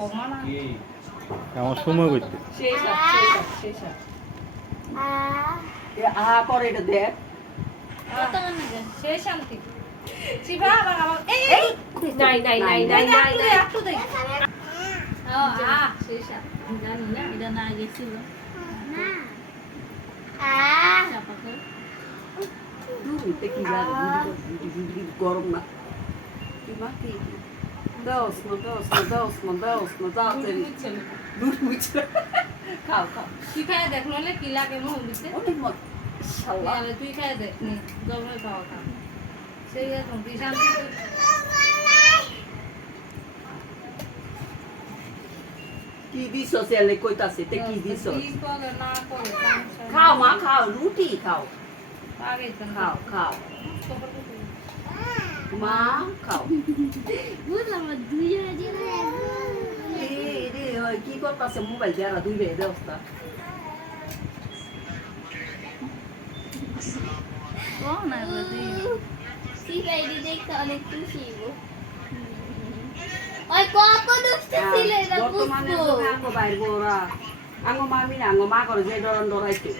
কমানা আমার সময় করতে শেষ করে এটা দেখ কত মনে যায় শেষ শান্তি শিবা আবার এই নাই একটু দেখ ও শেষ জানি না এটা না গেছিল না চাপা করে দুধে কি জানি গরম না কি মা কি দোস দুধ মুছে খাও তুই খায় দেখ নলে কি লাগে মোহ দিতে ওটি মত ইনশাআল্লাহ তুই খায় দেখ নি গরমে খাওয়া খা সেই রকম তুই শান্তি কি দিছ সেলে কইতাছে তে কি দিছ কি করে না করে খাও মা খাও রুটি খাও আগে তো খাও মা খাও বুঝলাম দুই হাজার রে ওই কি করতাছে মোবাইল দিয়া দুই বে দেওস্তা ও না বলি সিগাইডি দেখতে অনেক খুশি ওই কত দুষ্ট ছিল এটা বর্তমানে বুঝবো আঙ্গ বাইর গোরা আঙ্গ মামি না আঙ্গ মা করে যে ডরন ডরাইতে